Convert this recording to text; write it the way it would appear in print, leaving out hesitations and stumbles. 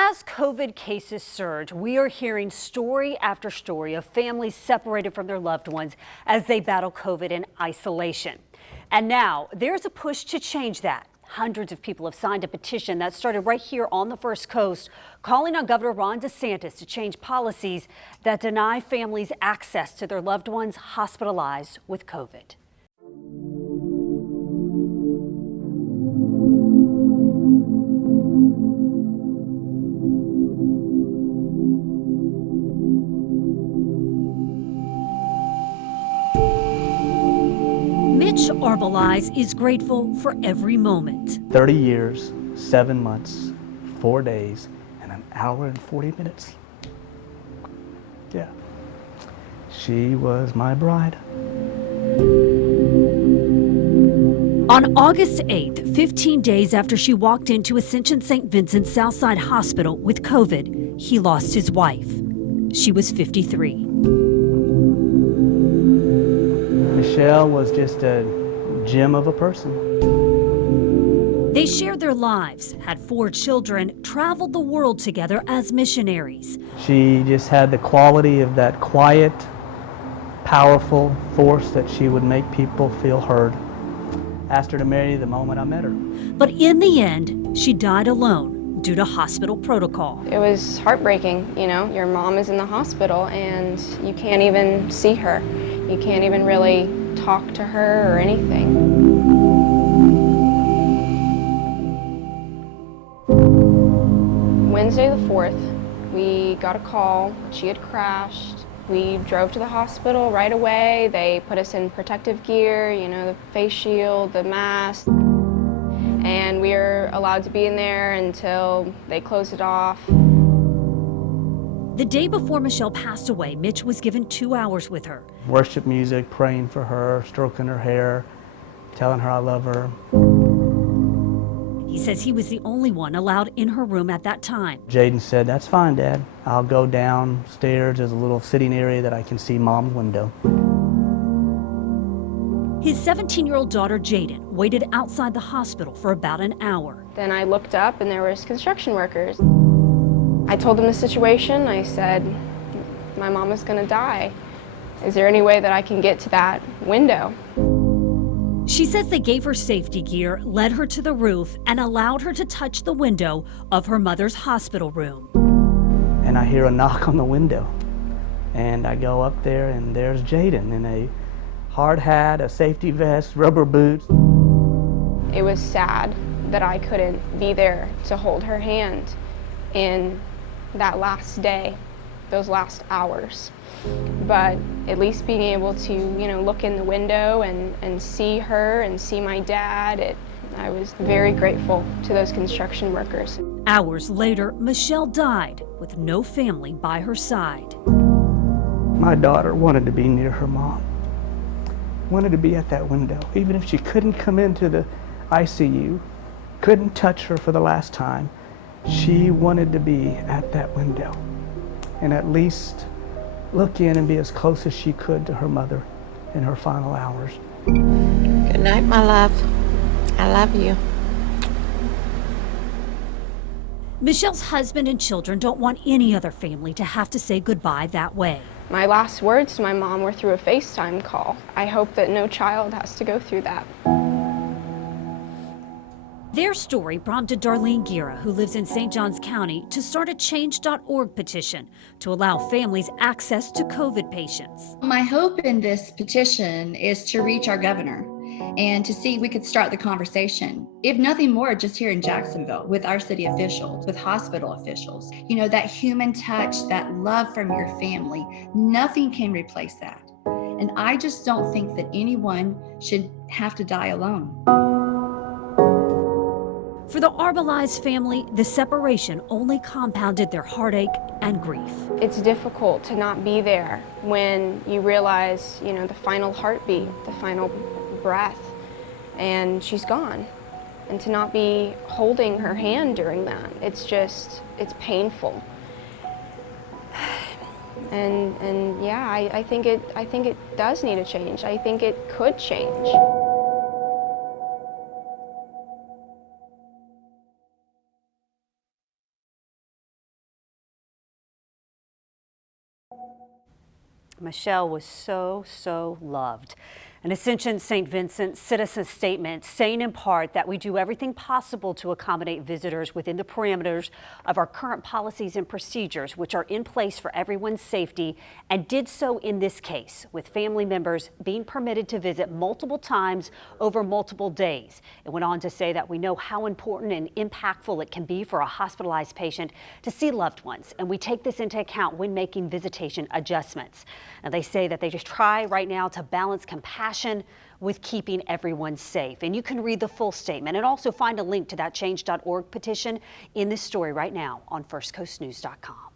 As COVID cases surge, we are hearing story after story of families separated from their loved ones as they battle COVID in isolation. And now there's a push to change that. Hundreds of people have signed a petition that started right here on the First Coast, calling on Governor Ron DeSantis to change policies that deny families access to their loved ones hospitalized with COVID. Mitch Arbelize is grateful for every moment. 30 years, 7 months, 4 days, and an hour and 40 minutes. Yeah. She was my bride. On August 8th, 15 days after she walked into Ascension St. Vincent Southside Hospital with COVID, he lost his wife. She was 53. Michelle was just a gem of a person. They shared their lives, had 4 children, traveled the world together as missionaries. She just had the quality of that quiet, powerful force that she would make people feel heard. Asked her to marry the moment I met her. But in the end, she died alone due to hospital protocol. It was heartbreaking, you know. Your mom is in the hospital and you can't even see her. You can't even really talk to her or anything. Wednesday the 4th, we got a call. She had crashed. We drove to the hospital right away. They put us in protective gear, you know, the face shield, the mask. And we were allowed to be in there until they closed it off. The day before Michelle passed away, Mitch was given 2 hours with her. Worship music, praying for her, stroking her hair, telling her I love her. He says he was the only one allowed in her room at that time. Jaden said, "That's fine, Dad. I'll go downstairs. There's a little sitting area that I can see Mom's window." His 17-year-old daughter, Jaden, waited outside the hospital for about an hour. Then I looked up and there was construction workers. I told them the situation. I said, my mom is gonna die. Is there any way that I can get to that window? She says they gave her safety gear, led her to the roof, and allowed her to touch the window of her mother's hospital room. And I hear a knock on the window. And I go up there and there's Jaden in a hard hat, a safety vest, rubber boots. It was sad that I couldn't be there to hold her hand in that last day, those last hours. But at least being able to, you know, look in the window and see her and see my dad, I was very grateful to those construction workers. Hours later, Michelle died with no family by her side. My daughter wanted to be near her mom, wanted to be at that window, even if she couldn't come into the ICU, couldn't touch her for the last time. She wanted to be at that window and at least look in and be as close as she could to her mother in her final hours. Good night, my love. I love you. Michelle's husband and children don't want any other family to have to say goodbye that way. My last words to my mom were through a FaceTime call. I hope that no child has to go through that. Their story prompted Darlene Gira, who lives in St. Johns County, to start a Change.org petition to allow families access to COVID patients. My hope in this petition is to reach our governor and to see if we could start the conversation. If nothing more, just here in Jacksonville with our city officials, with hospital officials. You know, that human touch, that love from your family, nothing can replace that. And I just don't think that anyone should have to die alone. For the Arbelize family, the separation only compounded their heartache and grief. It's difficult to not be there when you realize, you know, the final heartbeat, the final breath, and she's gone. And to not be holding her hand during that, it's painful. And yeah, I think it does need a change. I think it could change. Michelle was so loved. An Ascension St. Vincent citizen statement saying in part that we do everything possible to accommodate visitors within the parameters of our current policies and procedures, which are in place for everyone's safety, and did so in this case, with family members being permitted to visit multiple times over multiple days. It went on to say that we know how important and impactful it can be for a hospitalized patient to see loved ones, and we take this into account when making visitation adjustments. And they say that they just try right now to balance compassion with keeping everyone safe. And you can read the full statement and also find a link to that change.org petition in this story right now on firstcoastnews.com.